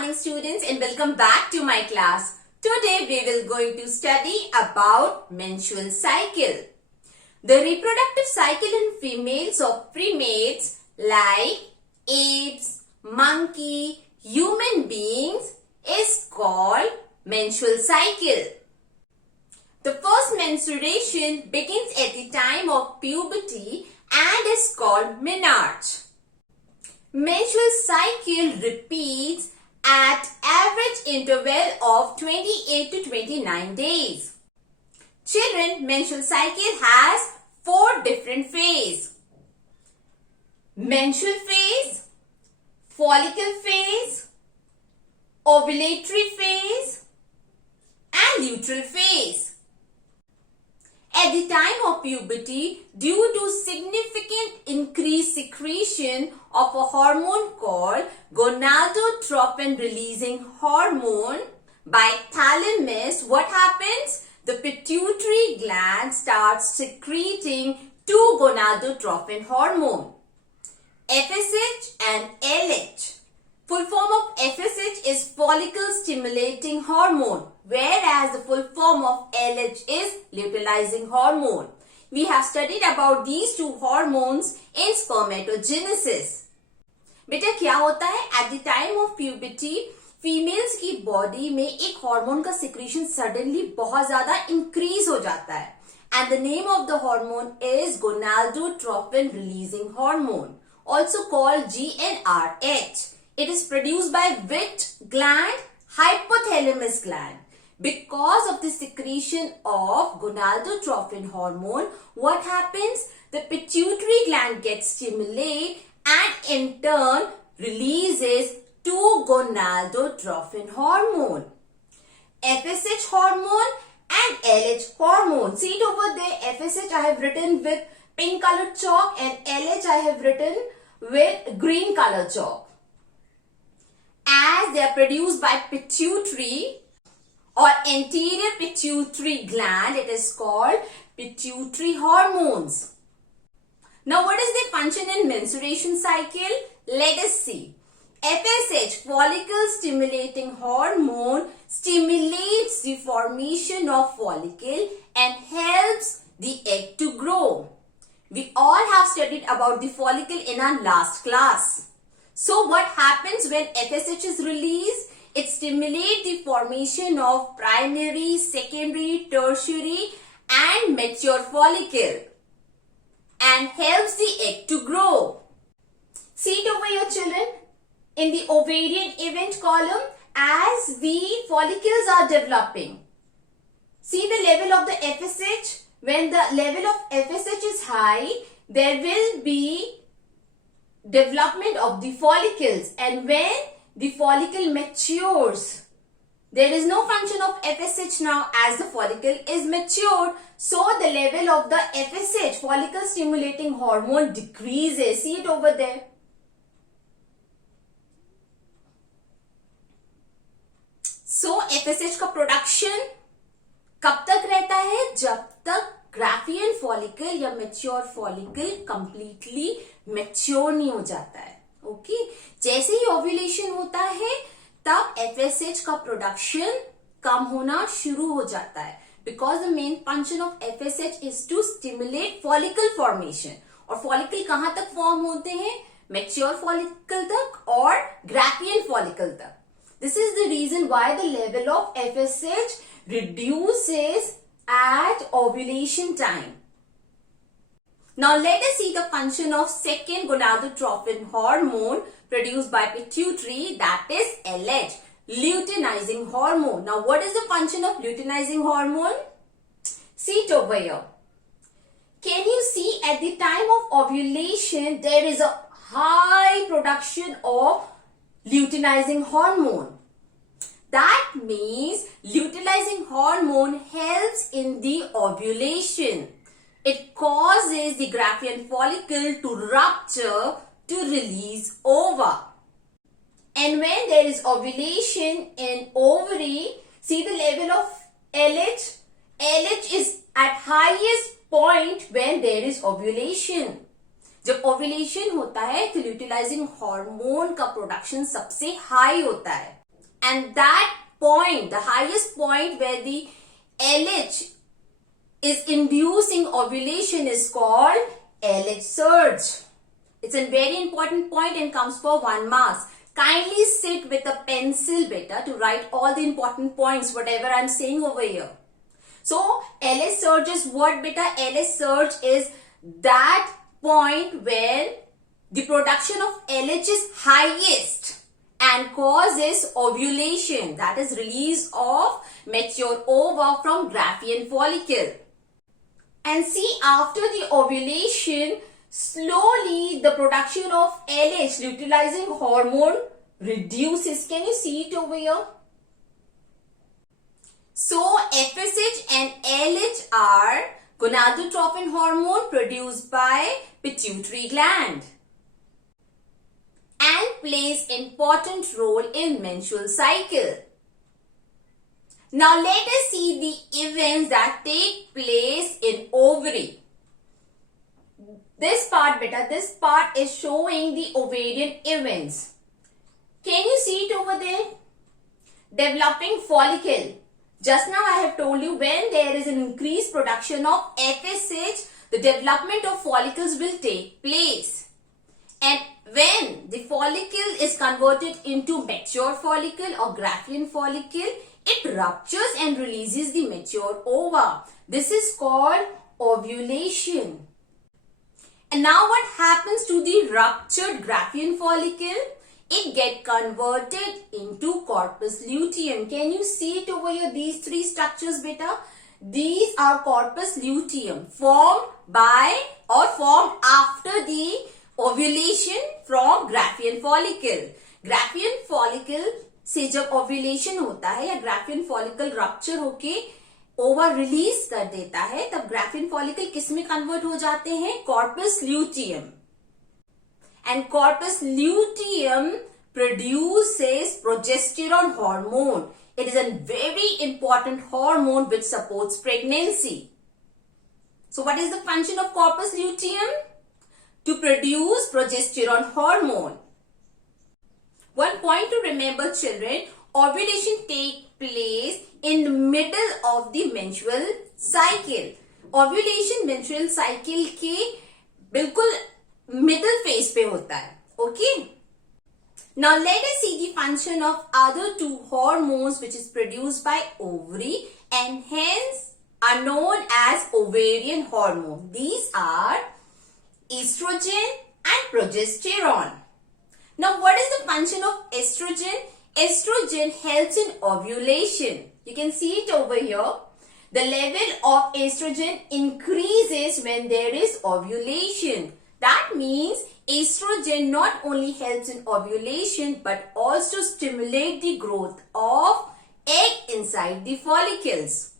morning students and welcome back to my class. Today we will going to study about menstrual cycle. The reproductive cycle in females of primates like apes, monkey, human beings is called menstrual cycle. The first menstruation begins at the time of puberty and is called menarche. Menstrual cycle repeats at average interval of 28 to 29 days. Children, menstrual cycle has 4 different phases. Menstrual phase, follicle phase, ovulatory phase and luteal phase. At the time of puberty, due to significant increased secretion of a hormone called gonadotropin releasing hormone by thalamus, what happens? The pituitary gland starts secreting 2 gonadotropin hormone, FSH and LH. Full form of FSH is follicle stimulating hormone, whereas the full form of LH is luteinizing hormone. We have studied about these 2 hormones in spermatogenesis. बेटा क्या होता है? At the time of puberty, females की body में एक hormone का secretion suddenly बहुत ज़्यादा increase हो जाता है. And the name of the hormone is gonadotropin releasing hormone, also called GnRH. It is produced by which gland? Hypothalamus gland. Because of the secretion of gonadotropin hormone, what happens? The pituitary gland gets stimulated and in turn releases 2 gonadotropin hormone, FSH hormone and LH hormone. See it over there. FSH I have written with pink colored chalk and LH I have written with green colored chalk. As they are produced by pituitary or anterior pituitary gland, it is called pituitary hormones. Now, what is the function in menstruation cycle? Let us see. FSH, follicle stimulating hormone, stimulates the formation of follicle and helps the egg to grow. We all have studied about the follicle in our last class. So what happens when FSH is released? It stimulates the formation of primary, secondary, tertiary and mature follicle and helps the egg to grow. See it over here, children. In the ovarian event column, as the follicles are developing, see the level of the FSH. When the level of FSH is high, there will be development of the follicles, and when the follicle matures, there is no function of FSH now as the follicle is matured, so the level of the FSH, follicle stimulating hormone, decreases. See it over there. So FSH का production कब तक रहता है? जब तक Graafian follicle या mature follicle completely mature नहीं हो जाता है. ओके, जैसे ही ओव्यूलेशन होता है तब एफएसएच का प्रोडक्शन कम होना शुरू हो जाता है, because the main function of FSH is to stimulate follicle formation. और फॉलिकल कहां तक फॉर्म होते हैं? मैच्योर फॉलिकल तक और ग्राफियन फॉलिकल तक. This is the reason why the level of FSH reduces at ovulation time. Now let us see the function of second gonadotropin hormone produced by pituitary, that is LH, luteinizing hormone. Now what is the function of luteinizing hormone? See it over here. Can you see at the time of ovulation there is a high production of luteinizing hormone? That means luteinizing hormone helps in the ovulation. It causes the Graafian follicle to rupture to release ova. And when there is ovulation in ovary, see the level of LH? LH is at highest point when there is ovulation. जब ovulation होता है तो ल्यूटिलाइजिंग hormone का production सबसे high होता है. And that point, the highest point where the LH is inducing ovulation is called LH surge. It's a very important point and comes for 1 marks. Kindly sit with a pencil, beta, to write all the important points, whatever I'm saying over here. So, LH surge is what, beta? LH surge is that point where the production of LH is highest and causes ovulation, that is release of mature ova from Graafian follicle. And see, after the ovulation, slowly the production of LH, luteinizing hormone, reduces. Can you see it over here? So, FSH and LH are gonadotropin hormone produced by pituitary gland and plays important role in menstrual cycle. Now, let us see the events that take place in ovary. This part, beta, this part is showing the ovarian events. Can you see it over there? Developing follicle. Just now I have told you, when there is an increased production of FSH, the development of follicles will take place. And when the follicle is converted into mature follicle or Graafian follicle, it ruptures and releases the mature ova. This is called ovulation. And now what happens to the ruptured Graafian follicle? It gets converted into corpus luteum. Can you see it over here? These three structures, beta. These are corpus luteum formed by or formed after the ovulation from Graafian follicle. Graafian follicle से जब ovulation होता है या Graafian follicle rupture होके ओवा release कर देता है, तब Graafian follicle किस में कन्वर्ट हो जाते हैं? corpus luteum. And corpus luteum produces progesterone hormone. It is a very important hormone which supports pregnancy. So what is the function of corpus luteum? To produce progesterone hormone. One point to remember, children, ovulation takes place in the middle of the menstrual cycle. Ovulation menstrual cycle के बिल्कुल middle phase पे होता है. Okay? Now let us see the function of other two hormones which is produced by ovary and hence are known as ovarian hormone. These are estrogen and progesterone. Now what is the function of estrogen? Estrogen helps in ovulation. You can see it over here. The level of estrogen increases when there is ovulation. That means estrogen not only helps in ovulation but also stimulate the growth of egg inside the follicles.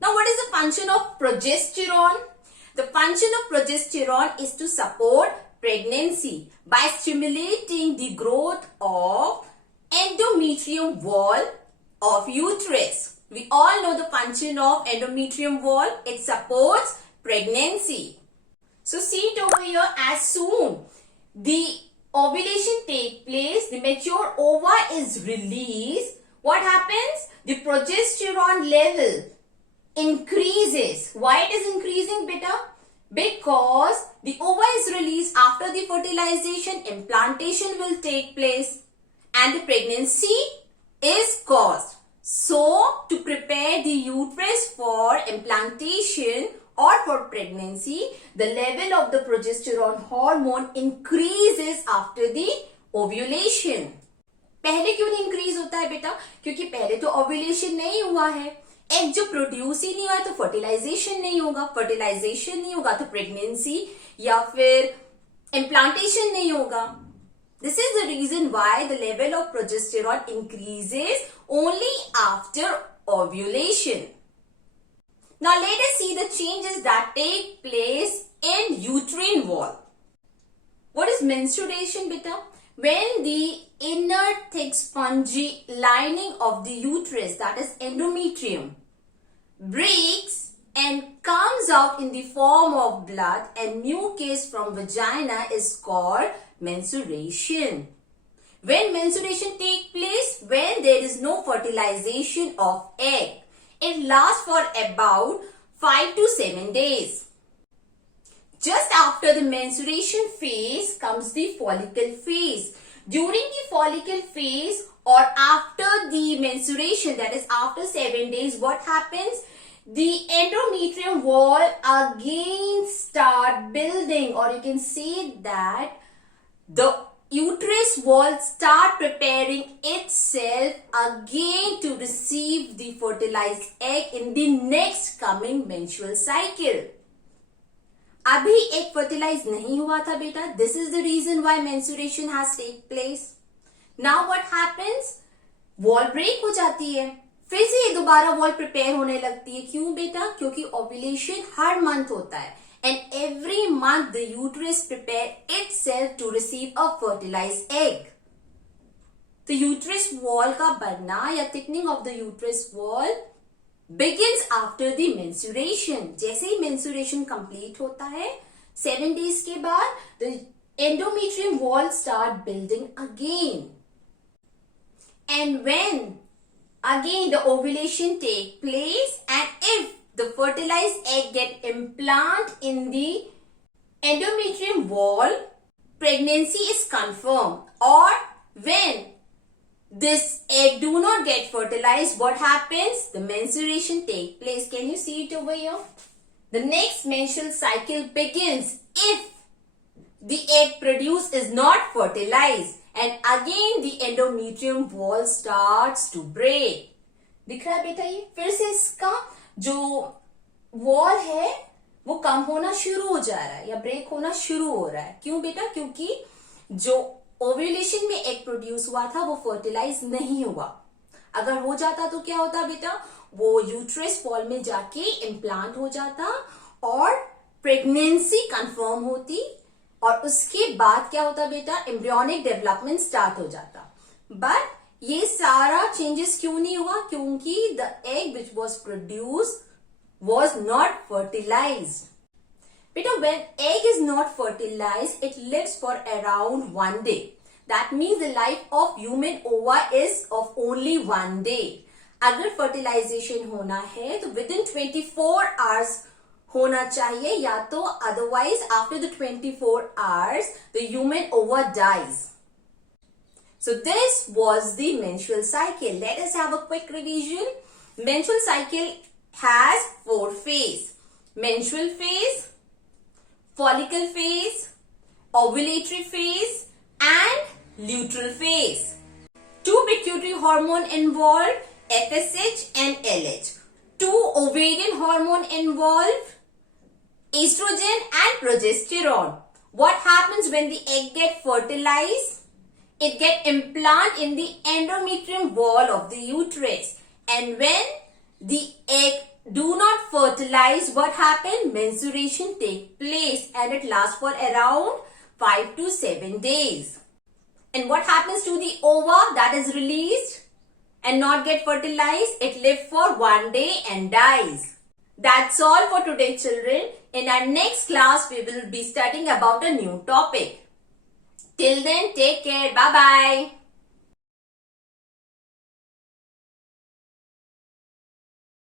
Now what is the function of progesterone? The function of progesterone is to support pregnancy by stimulating the growth of endometrium wall of uterus. We all know the function of endometrium wall. It supports pregnancy. So see it over here. As soon the ovulation takes place, the mature ova is released. What happens? The progesterone level increases. Why it is increasing, beta? Because the ova is released after the fertilization, implantation will take place and the pregnancy is caused. So, to prepare the uterus for implantation or for pregnancy, the level of the progesterone hormone increases after the ovulation. पहले क्यों नहीं increase होता है बेटा? क्योंकि पहले तो ovulation नहीं हुआ है, एग जो प्रोड्यूस ही नहीं हुआ तो फर्टिलाइजेशन नहीं होगा, फर्टिलाइजेशन नहीं होगा तो प्रेगनेंसी या फिर इम्प्लांटेशन नहीं होगा. This is the reason why the level of progesterone increases only after ovulation. Now let us see the changes that take place in uterine wall. What is menstruation, beta? When the inner thick spongy lining of the uterus, that is endometrium, breaks and comes out in the form of blood and mucus from vagina is called menstruation. When menstruation takes place, when there is no fertilization of egg. It lasts for about 5 to 7 days. Just after the menstruation phase comes the follicle phase. During the follicle phase or after the menstruation, that is after 7 days, what happens? The endometrium wall again start building, or you can say that the uterus wall start preparing itself again to receive the fertilized egg in the next coming menstrual cycle. अभी egg fertilized नहीं हुआ था बेटा. This is the reason why menstruation has take place. Now what happens? Wall break हो जाती है. फिर से दोबारा वॉल प्रिपेयर होने लगती है. क्यों बेटा? क्योंकि ओव्यूलेशन हर मंथ होता है. And every month the uterus prepare itself to receive a fertilized egg. तो uterus wall का बनना या thickening of the uterus wall begins after the menstruation. जैसे ही menstruation complete होता है, 7 days के बाद the endometrium wall start building again. And when again the ovulation take place, and if the fertilized egg get implanted in the endometrium wall, pregnancy is confirmed. Or when this egg do not get fertilized, what happens? The menstruation take place. Can you see it over here? The next menstrual cycle begins if the egg produced is not fertilized, and again the endometrium wall starts to break. दिख रहा है बेटा? ये फिर से इसका जो wall है वो कम होना शुरू हो जा रहा है या ब्रेक होना शुरू हो रहा है. क्यों बेटा? क्योंकि जो ओव्यूलेशन में एग प्रोड्यूस हुआ था वो फर्टिलाइज नहीं हुआ. अगर हो जाता तो क्या होता बेटा? वो यूट्रस वॉल में जाके इम्प्लांट हो जाता और प्रेगनेंसी कंफर्म होती, और उसके बाद क्या होता बेटा? एम्ब्रियोनिक डेवलपमेंट स्टार्ट हो जाता. बट ये सारा चेंजेस क्यों नहीं हुआ? क्योंकि the egg which was produced was not fertilized. Beta, when egg is not fertilized, it lives for around 1 day. That means the life of human ova is of only 1 day. अगर fertilization होना है तो within 24 hours होना चाहिए, या तो otherwise after the 24 hours the human ova dies. So this was the menstrual cycle. Let us have a quick revision. Menstrual cycle has 4 phases: menstrual phase, follicle phase, ovulatory phase, and luteal phase. 2 pituitary hormone involved, FSH and LH. 2 ovarian hormone involved, estrogen and progesterone. What happens when the egg get fertilized? It get implanted in the endometrium wall of the uterus. And when the egg do not fertilize, what happen? Menstruation take place and it lasts for around 5 to 7 days. And what happens to the ova that is released and not get fertilized? It lives for 1 day and dies. That's all for today, children. In our next class, we will be studying about a new topic. Till then, take care. Bye-bye.